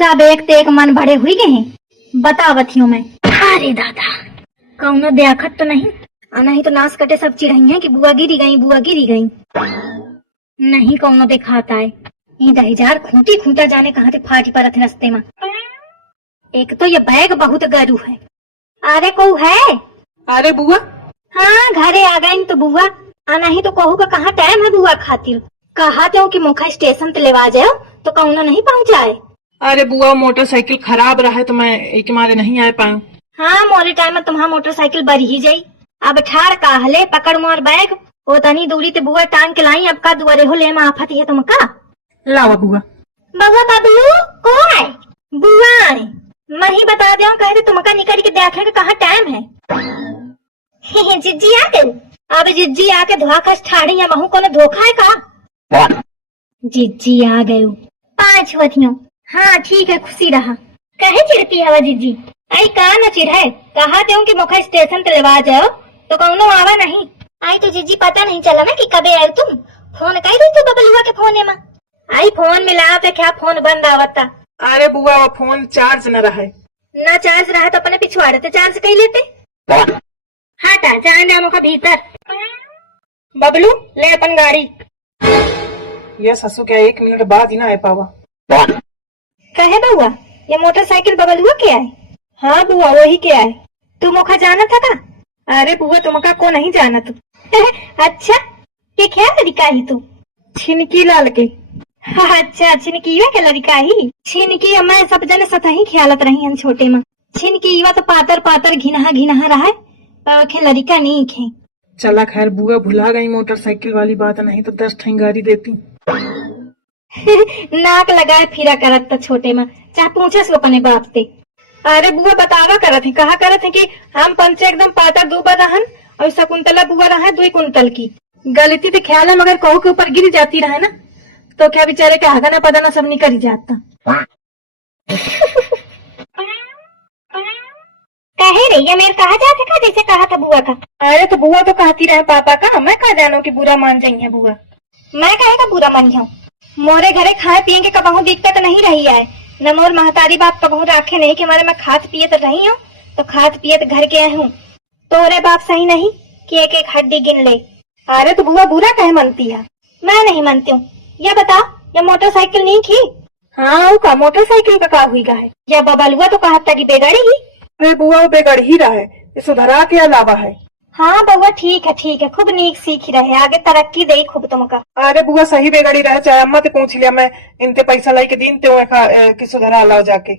सब एक ते एक मन भरे हुई गए हैं। बतावत हूँ मैं। अरे दादा, कौनो देखत तो नहीं, नहीं तो नाश कटे सब चिड़ैया कि बुआ गिरी गई, बुआ गिरी गई। नहीं कौनो दिखाता है। ये दहेजार खूंटी खूंटा जाने कहाँ से फाटी परत है रास्ते में। एक तो ये बैग बहुत गरू है। अरे को है? अरे बुआ, हाँ घरे आ गई तो बुआ, नहीं तो कहू का कहाँ टाइम है बुआ खातिर। कहते हो कि मुखा स्टेशन पे लेवा जाओ तो कौनो नहीं पहुँचाए। अरे बुआ मोटरसाइकिल खराब रहा है तो मैं एक मारे नहीं आ पाऊँ। हाँ मोरे टाइम में तुम्हारा मोटरसाइकिल बढ़ ही जाई। अब ठाड़ काहले पकड़ मोर बैग, वो तनी दूरी ते बुआ टांग के लाई। अब का दुआरे हो ले आफत है तुमका। लावा बुआ। बाबा बाबू को है? बुआ है। मैं ही बता दे कहे तुमका निकल के देखे के कहाँ टाइम है। जिज्जी आ गई। अब जिज्जी आके धोखा खस ठाड़ी या महू को धोखा है का? जिज्जी आ गए 5 वथियों। हाँ ठीक है, खुशी रहा। कहे चिड़ती हवा जिज्जी? आई कहा न चिढ़े, कहा दे कि मुखा स्टेशन पे लेवा जाओ तो कौनो आवा नहीं। आई तो जिज्जी पता नहीं चला ना कि कबे आये तुम। फोन कर दी तू बबलुआ के फोन में। आई फोन मिला पे क्या फोन बंद आवता। अरे बुआ वो फोन चार्ज न रहा है। ना चार्ज रहा तो अपने पिछवाड़े ते चार्ज कर लेते। हटा जान दे मुखा भीतर। बबलू ले अपन गाड़ी। ये ससु क्या 1 मिनट बाद ही ना आ पावा। कहे बउआ ये मोटरसाइकिल बबलुआ के आए? हाँ बुआ वही के आए। तू मुखा जाना था का? अरे बुआ तुमका को नहीं जाना तू। अच्छा ये क्या लड़का ही तू? छिनकी लाल के। अच्छा छिनकीवा के लड़का ही। छिनकी मैं सब जने सतही ख्यालत रही हम छोटे में। छिनकीवा तो पातर पातर घिनहा घिनहा रहा है, पर लड़का नहीं खे। चला खैर बुआ भुला गई मोटरसाइकिल वाली बात, नहीं तो 10 ठेंगारी देती। नाक लगाए फिरा करत तो छोटे में, चाहे पूछे सो अपने बाप से। अरे बुआ बतावा करत है, कहा करत है कि हम पंचे एकदम पातर दूबा रहन और शकुंतला बुआ रहा 2 कुंतल की। गलती तो ख्याल है मगर कहू के ऊपर गिर जाती रहे ना तो क्या बेचारे के हगना पदना सब निकल जाता। कहे रही है मेरे कहा जाते का जैसे कहा था बुआ का। अरे तो बुआ तो कहती रहे पापा का, मैं कहा जानो कि बुरा मान जाइए बुआ। मैं कहे का बुरा मान जाऊँ? मोरे घरे खाए पिए के कबहू दिक्कत नहीं रही है। न मोर महतारी बाप कबहू राखे नहीं कि हमारे मैं खात पिए तो रही हूँ, तो खात पिए तो घर के आए हूँ। तोरे बाप सही नहीं कि एक एक हड्डी गिन ले। अरे तो बुआ बुरा कहे मनती है? मैं नहीं मानती हूँ। ये बता ये मोटरसाइकिल नहीं थी? हाँ का मोटरसाइकिल का का हुई है? या बबलुआ तो कहा था कि बेगाड़ी ही। अरे बुआ बेगड़ ही रहा है, ये सुधरा के अलावा है। हाँ बउआ ठीक है, खूब नीक सीख रहे, आगे तरक्की दे खूब तुमका। अरे बुआ सही बेगड़ी रहे, चाहे अम्मा ते पूछ लिया मैं इनते पैसा लाई के दिन ते कि सुधरा लाओ जाके।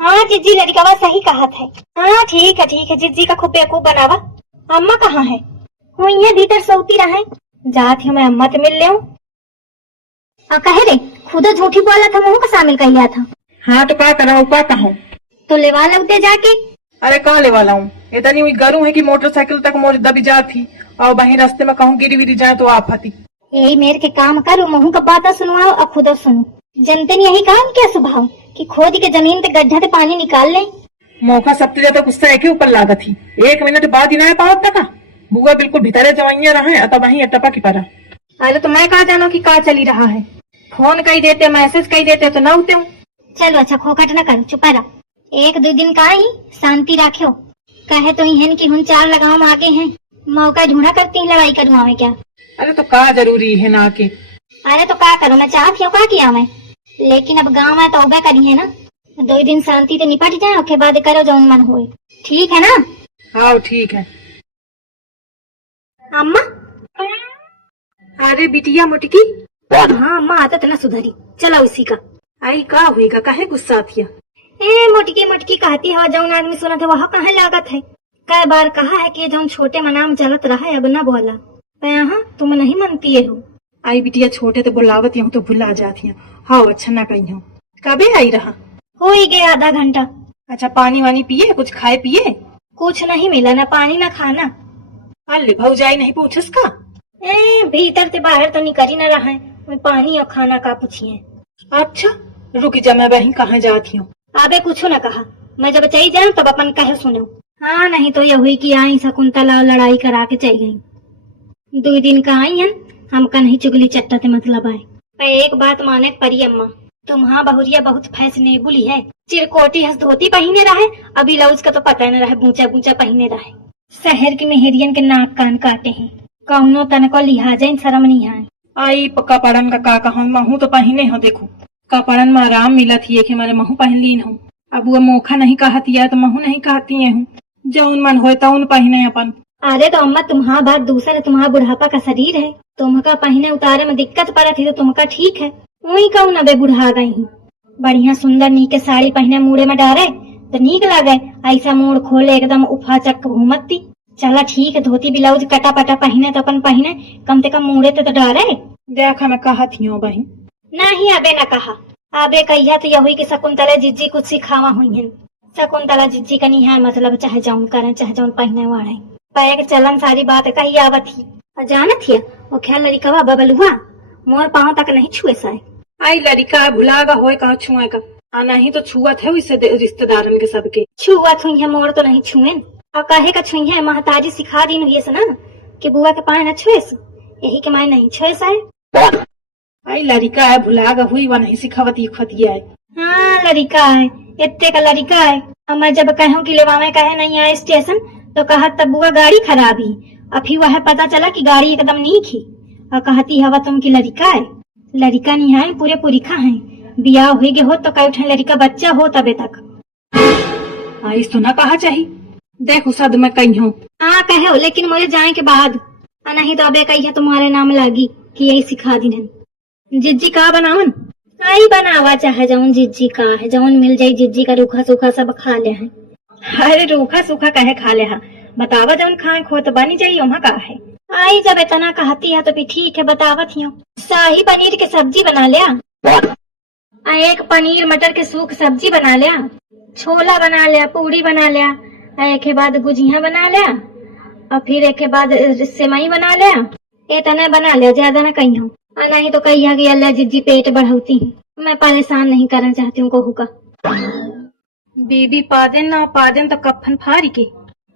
हाँ जिज्जी लड़का सही कहा था। हाँ ठीक है, जिज्जी का खूब बेवकूफ बनावा। अम्मा कहाँ है? वो ये भीतर सोती रहे। जाती हूँ मैं अम्मा से मिल ले। कहे रे खुद झूठी बोला था, मुँह का शामिल कर लिया था। हाँ तो क्या करा उपा कहूँ तो लेवा लगते जाके। अरे कहाँ ले वाला हूँ, इतनी हुई गरू है कि मोटरसाइकिल तक मोर दबी जा थी और वहीं रास्ते में कहूँ गिरी विरी जाए तो आफती। यही मेरे के काम करो, मुँह का बात सुनवाओ और खुद सुनो। जनते ने यही काम क्या स्वभाव कि खोद के जमीन पे गड्ढा से पानी निकाल ले। मौका सबसे ज्यादा गुस्सा एक ही ऊपर लागत थी। 1 मिनट बाद ही ना पावत तक बुआ बिल्कुल भीतरे जवाइया रहे तब वहीं अटपा की पड़ा। अरे तो मैं कहा जानो कि कहा चली रहा है, फोन कही देते मैसेज कही देते तो ना उठते हूँ। चलो अच्छा खोखट न करो, चुपा रहो। 1-2 दिन का ही शांति रखो। कहे तो ही कि हुन 4 लगाओ आगे हैं, मौका ढूंढा करती है लड़ाई करूँ मैं क्या? अरे तो का जरूरी है ना के? अरे तो क्या करो, मैं चाहती हूँ क्या किया मैं, लेकिन अब गाँव में तौबा करी है ना। 2 दिन शांति से निपट जाए, उसके बाद करो जो मन होए। ठीक है ना? हाँ ठीक है। अम्मा अरे बिटिया मुटकी। हाँ अम्मा आदत न सुधरी, चलो इसी का। आई का हुएगा, काहे गुस्सा थिया? ए मोटकी कहती है, जौन आदमी सुना था वहाँ कहाँ लागत है। कई बार कहा है कि जौन छोटे में नाम चलत रहा है अब न बोला। यहाँ तुम नहीं मनती है हो। आई बिटिया छोटे तो बुलावत हूँ तो भुला जाती हूँ। हाँ अच्छा ना कही हूँ। कबे आई रहा? हो ही गया आधा घंटा। अच्छा पानी वानी पिए, कुछ खाए पिए? कुछ नहीं मिला, न पानी न खाना। अल्ले भौजाई नहीं पूछस का? भीतर से बाहर तो निकल न रहा है, मैं पानी और खाना का पूछिए। अच्छा रुक जा, मैं वहीं कहाँ जाती हूँ। अबे कुछ न कहा, मैं जब चाहिए जाऊँ तब अपन कहे सुनो। हाँ नहीं तो यह हुई कि आई शकुंतला लड़ाई करा के चली गई। 2 दिन का आई है, हमका नहीं चुगली चट्टा से मतलब आए। पर एक बात माने परी अम्मा, तुम्हारा बहुरिया बहुत फैशनेबल है। चिरकोटी हंस धोती पहने रहे, अभी लौज का तो पता न रहे, बूचा बूचा पहने रहे। शहर के मेहरियन के नाक कान काटे हैं, कौनो तनको लिहाजा शर्म नहीं है। आई कपड़न का कहा महू तो पहने हो, देखो कपड़न में आराम मिलत ही कि हमारे महू पहन लीन हूँ। अब वो मोखा नहीं कहती है तो महू नहीं कहती है हूँ, जौन मन हो तौन पहने अपन। अरे तो अम्मा तुम्हारा बात दूसरा है, तुम्हारा बुढ़ापा का शरीर है, तुमका पहने उतारे में दिक्कत पड़त थी तो तुमका ठीक है। वही कहूँ न बे बुढ़ा गई हूँ, बढ़िया सुंदर नीक के साड़ी पहने मुड़े में डारे तो नीक लगे, ऐसा मुड़ खोले एकदम उफा चक घूमती। चला ठीक है, धोती ब्लाउज कटा पटा पहने तो अपन पहने, कम से कम मुड़े तो डारे। देखा मैं कहत ही हूँ बहन। नहीं अबे न कहा, अबे कहिया तो यही की शकुंतला जिज्जी कुछ सिखावा हुई है। शकुंतला जिज्जी का नहीं है मतलब, चाहे जौन करे चाहे जौन पहने वाले पैक चलन सारी बात कही आवत ही। जानत हिया वो ख्याल लड़िकवा बबलुआ मोर पाँव तक नहीं छुए साए। आई लड़का भुलागा होए कहा छुए का, नहीं तो छुअत है उससे रिश्तेदारन के सबके। छुआ छुई है, मोर तो नहीं छुए। और काहे का छुई है, महताजी सिखा दी हुई है ना कि बुआ के पाए न छुएस, यही के माय नहीं छुए साए। आई लड़का है भुलागा हुई वह नहीं सिखावती खतिया है। हाँ लड़का है, इतने का लड़का है। अब मैं जब कहूँ कि लेवावे कहे नहीं आए स्टेशन तो कहा तब बुआ गाड़ी खराब ही, और फिर वह पता चला कि गाड़ी एकदम नीक ही, और कहती हवा तुम की लड़का है। लड़का नहीं है, पूरे पुरिखा है, बियाह हुई गे हो तो कई उठे लड़का बच्चा हो तबे तक। आई सुना कहा चाहिए, देखो सद में कही हूँ। हाँ कहे हो, लेकिन मुझे जाए के बाद, नहीं तो अबे कही है तुम्हारे नाम लागी कि यही सिखा दी है। जिज्जी का बनावन कई बनावा चाहे जौन जिज्जी का है, जौन मिल जाये जिज्जी का रूखा सूखा सब खा ले है। अरे रूखा सूखा कहे खा ले है, बतावा जौन खाए खो तो बनी जाये वहाँ का है। आई जब इतना कहती है तो भी ठीक है, बतावत ही हूँ। शाही पनीर की सब्जी बना लिया, एक पनीर मटर के सूख सब्जी बना लिया, छोला बना लिया, पूड़ी बना लिया, एक के बाद गुजिया बना लिया, और फिर एक के बाद सेवई बना लिया। इतना बना लिया, ज्यादा ना कही हूँ, नहीं तो कही है कि अल्लाह जिज्जी पेट बढ़ाती है। मैं परेशान नहीं करना चाहती हूँ कहू का। बीबी पादन ना पादन तो कफन फारी के,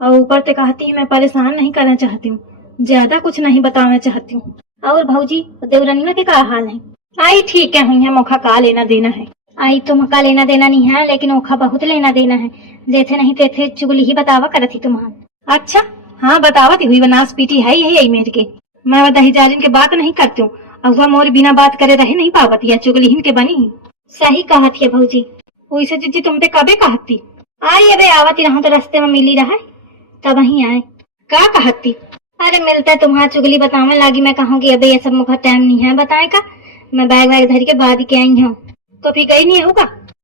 और ऊपर से कहती है मैं परेशान नहीं करना चाहती हूँ, ज्यादा कुछ नहीं बताना चाहती हूँ। और भाऊजी देवरनिया के क्या हाल है? आई ठीक है, हुई है मौका का लेना देना है। आई तो मौका लेना देना नहीं है, लेकिन ओखा बहुत लेना देना है, जैसे नहीं तेथे चुगली ही बतावा करती तुम्हारा। अच्छा हाँ बतावती हुई बनास पीटी है यही मेरे के, मैं दही जालिन के बात नहीं करती हूँ, और वह मोर बिना बात करे रहे नहीं पावती है, चुगली हिन के बनी। सही कहती है भाऊजी, वैसे जिज्जी तुम पे कबे कहती? आई अबे आवती रहा तो रास्ते में मिली रहा तब वहीं आए। का कहती? अरे मिलता तुम्हारा चुगली बताने लगी, मैं कहूँगी अबे ये सब मुखा टाइम नहीं है बताए का, मैं बैग वैग धर के बाद के आई हूँ। तो फिर गई नहीं होगा?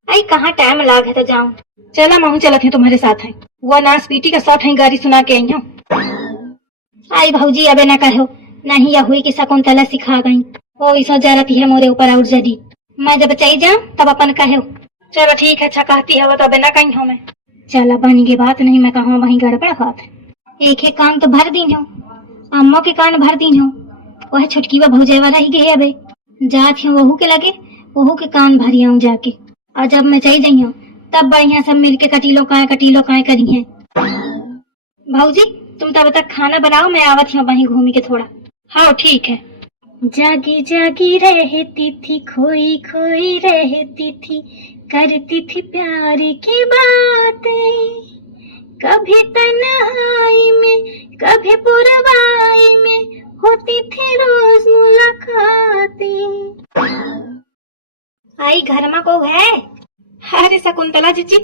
आई कहाँ टाइम लाग है तो जाऊँ। चला महू चलत है तुम्हारे साथ है, वह नास पीटी का शॉट है गाड़ी सुना के आई हूँ। आई भाऊजी अबे न कहो, नहीं या हुई कि शकुंतला सिखा गई, वो ऐसा जरती है मोरे ऊपर और जड़ी, मैं जब चई जाऊँ तब अपन कहो। चलो ठीक है, अच्छा कहती है वो तो अबे न कहीं हूँ मैं। चला बनी के बात नहीं, मैं कहूँ वही गड़बड़ बात है। एक एक कान तो भर दी हूँ, अम्मो के कान भर दी हूँ, वह छुटकी व भौजेवा रह गई अबे, जात हूँ वहू के लगे, वहू के कान भरी आऊँ जाके, और जब मैं चई गई हूँ तब बढ़िया सब मिलके कटीलो काय करी है। भाऊजी तुम तब तक खाना बनाओ, मैं आवत हूँ वहीं घूमी के थोड़ा। हाँ ठीक है। जागी जागी रहती थी, खोई खोई रहती थी, करती थी प्यार की बातें, कभी तन्हाई में कभी पुरवाई में होती थी रोज मुलाकातें। आई घर में को है? अरे शकुंतला जिज्जी।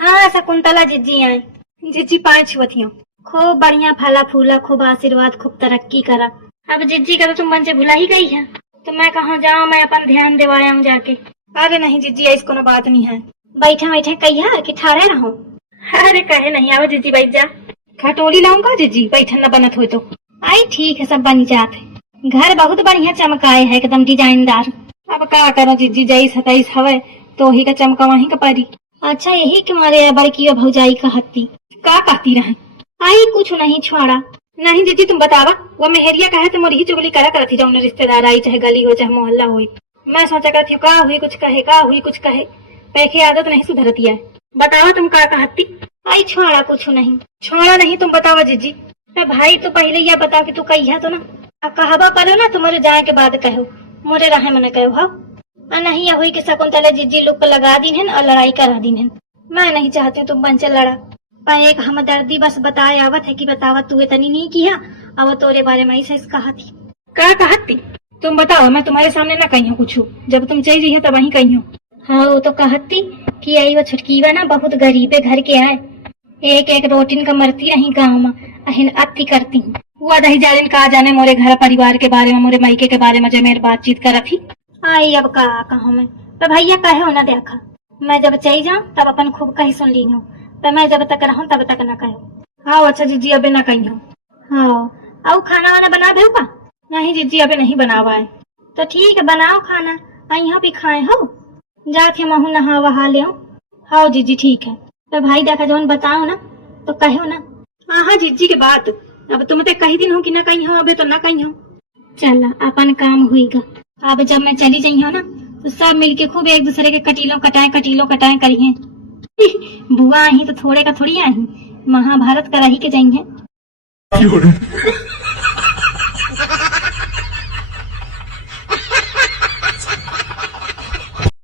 हाँ शकुंतला जिज्जी आई। जिज्जी पाँच छुअतियों, खूब बढ़िया फला फूला, खूब आशीर्वाद, खूब तरक्की करा। अब जिज्जी का तो तुम मन से भुला ही गई है, तो मैं कहाँ जाऊँ, मैं अपन ध्यान देवाया हूँ जाके। अरे नहीं जिज्जी ऐसी कोनो बात नहीं है, बैठे बैठे कहिया कि ठाड़े रहो। अरे कहे नहीं, आओ जिज्जी बैठ जा। खटोली लाऊंगा जिज्जी, बैठन न बनत हो तो। आई ठीक है, सब बनी जात है, घर बहुत बढ़िया चमकाए है, एकदम डिजाइनदार। अब क्या करो जिज्जी, 27-28 हवे तो ही का चमका वहीं का परी। अच्छा यही के मारे बड़की भौजाई कहती का कहती रहे? आई कुछ नहीं छोड़ा। नहीं जिज्जी तुम बतावा, वो मेहरिया कहे तो मोरी ही चुगली करा करती, जौन रिश्तेदार आई चाहे गली हो चाहे मोहल्ला हो। मैं सोचा करती का हुई कुछ कहे, का हुई कुछ कहे, पैके आदत नहीं सुधरती है। बतावा तुम का कहती? आई छोड़ा कुछ नहीं। छोड़ा नहीं, तुम बतावा जिज्जी। भाई तो पहले यह बता कि तू कही है तो ना कहवा करो ना, तुम्हारे जाए के बाद कहो, मोरे रहे मने कहो। हाँ और नहीं हुई कि शकुंतला जीजी लोग को लगा दी है और लड़ाई करा दी है। मैं नहीं चाहती हूँ तुम बंचल लड़ा। पर एक हमदर्दी बस बताए आवत है कि बतावा तू इतनी नहीं किया, अब वो तोरे बारे में ऐसा कहा थी। क्या कहती तुम बताओ, मैं तुम्हारे सामने ना कही हूँ कुछ, जब तुम चाहिए रही हो तब वही कही हूँ। हाँ वो तो कहती कि आई वो छुटकीवा ना बहुत गरीबे घर के आए, एक एक रोटिन का मरती रही गाँव में, अहिन अति करती। वो दही जालिन कहा जाने मोरे घर परिवार के बारे में, मोरे मायके के बारे में जो मेरी बातचीत कर थी। आई अब का कहूँ मैं, तो भैया कहे हो ना देखा, मैं जब चली जाऊँ तब अपन खूब कही सुन ली हूँ, तो मैं जब तक रहूँ तब तक न कहो। हाँ अच्छा जीजी अबे ना कही हूँ। हाँ और खाना वाना बना दे का? नहीं जीजी अबे नहीं बनावा है। तो ठीक है बनाओ खाना, यहाँ भी खाए हो, जाके महू नहा वहा ले। हाँ जीजी ठीक है। तो भाई देखा जो बताओ ना तो कहो ना। हाँ जीजी के बात, अब तुम तो कही दिन हो कि ना कही हो, अबे तो ना कही हो। चल अपन काम हुईगा। अब जब मैं चली जाई हो ना तो सब मिलके खूब एक दूसरे के कटीलों कटाए करिए। बुआ आई तो थोड़े का थोड़ी आई, महाभारत कराही के जाएंगे।